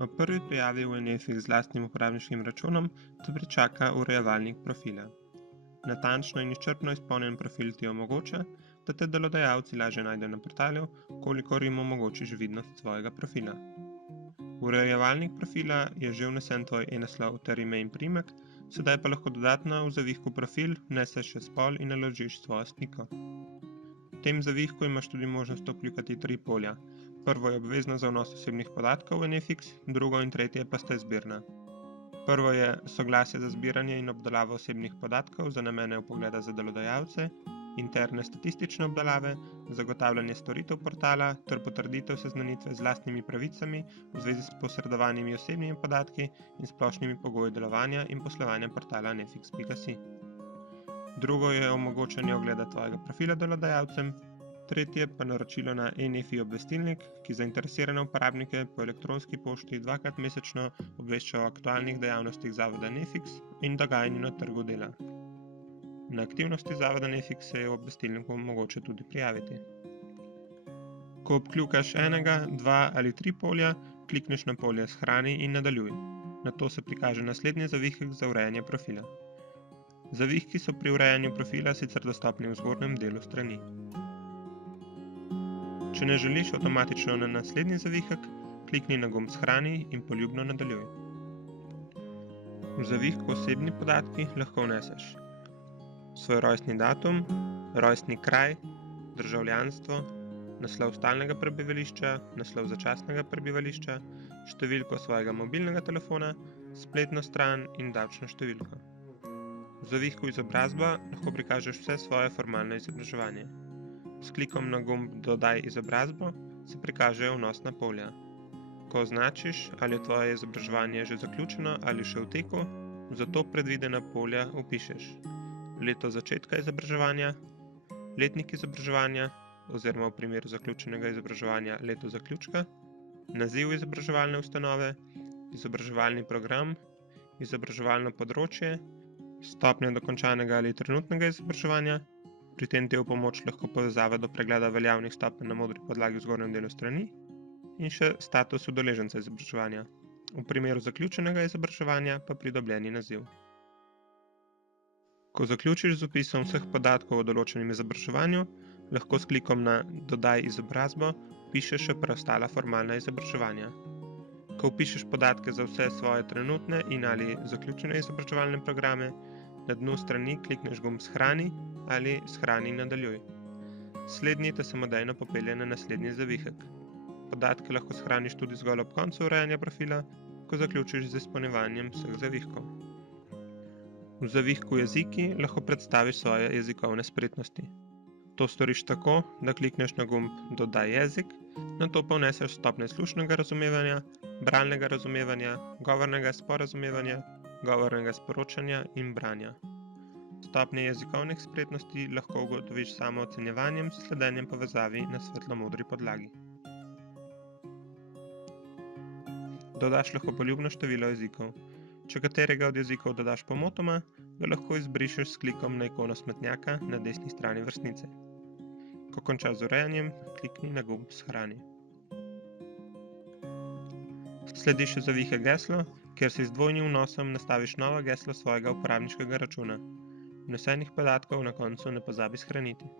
Ob prvi prijavi v NFX z lastnim uporabniškim računom te pričaka urejevalnik profila. Natančno in izčrpno izpolnjen profil ti omogoča, da te delodajalci lažje najdejo na portalu, kolikor jim omogočiš vidnost svojega profila. V urejevalnik profila je že vnesen tvoj e-naslov ter ime in priimek, sedaj pa lahko dodatno v zavihku profil vneseš še spol in naložiš svojo sliko. V tem zavihku imaš tudi možnost vkljukati 3 polja. Prvo je obvezno za vnos osebnih podatkov v NFX, drugo in tretje pa sta izbirna. Prvo je soglasje za zbiranje in obdelavo osebnih podatkov za namene vpogleda za delodajalce, interne statistične obdelave, zagotavljanje storitev portala ter potrditev seznanitve z lastnimi pravicami v zvezi s posredovanimi osebnimi podatki in splošnimi pogoji delovanja in poslovanja portala nfx.si. Drugo je omogočanje ogleda tvojega profila delodajalcem, tretje pa naročilo na NFI obvestilnik, ki zainteresirane uporabnike po elektronski pošti 2-krat mesečno obvešča o aktualnih dejavnostih zavoda NFX in dogajanju na trgu dela. Na aktivnosti zavoda NFX se je v obvestilniku mogoče tudi prijaviti. Ko obkljukaš enega, 2 ali 3 polja, klikneš na polje Shrani in nadaljuj. Nato se prikaže naslednji zavihek za urejanje profila. Zavihki so pri urejanju profila sicer dostopni v zgornjem delu strani. Če ne želiš avtomatično na naslednji zavihek, klikni na gumb Shrani in poljubno nadaljuj. V zavihku Osebni podatki lahko vneseš svoj rojstni datum, rojstni kraj, državljanstvo, naslov stalnega prebivališča, naslov začasnega prebivališča, številko svojega mobilnega telefona, spletno stran in davčno številko. V zavihku Izobrazba lahko prikažeš vse svoje formalno izobraževanje. S klikom na gumb Dodaj izobrazbo se prikažejo vnosna polja. Ko označiš, ali je tvoje izobraževanje že zaključeno ali še v teku, za to predvidena polja vpišeš leto začetka izobraževanja, letnik izobraževanja oziroma v primeru zaključenega izobraževanja leto zaključka, naziv izobraževalne ustanove, izobraževalni program, izobraževalno področje, stopnja dokončanega ali trenutnega izobraževanja, pri tem te v pomoč lahko povezava do pregleda veljavnih stopenj na modri podlagi v zgornjem delu strani in še status udeleženca izobraževanja. V primeru zaključenega izobraževanja pa pridobljeni naziv. Ko zaključiš z vpisom vseh podatkov o določenem izobraževanju, lahko s klikom na Dodaj izobrazbo vpišeš še preostala formalna izobraževanja. Ko vpišeš podatke za vse svoje trenutne in ali zaključene izobraževalne programe, na dnu strani klikneš gumb Shrani ali Shrani in nadaljuj. Slednji te samodejno popelje na naslednji zavihek. Podatke lahko shraniš tudi zgolj ob koncu urejanja profila, ko zaključiš z izpolnjevanjem vseh zavihkov. V zavihku Jeziki lahko predstaviš svoje jezikovne spretnosti. To storiš tako, da klikneš na gumb Dodaj jezik, nato pa vneseš stopnje slušnega razumevanja, bralnega razumevanja, govornega sporazumevanja, govornega sporočanja in branja. Stopnje jezikovnih spretnosti lahko ugotoviš samo ocenjevanjem s sledenjem povezavi na svetlo-modri podlagi. Dodaš lahko poljubno število jezikov. Če katerega od jezikov dodaš pomotoma, ga lahko izbrišeš s klikom na ikono smetnjaka na desni strani vrstnice. Ko končaš z urejanjem, klikni na gumb Shrani. Sledi še zavihek Geslo, kjer si z dvojnim vnosom nastaviš novo geslo svojega uporabniškega računa. Vnesenih podatkov na koncu ne pozabi shraniti.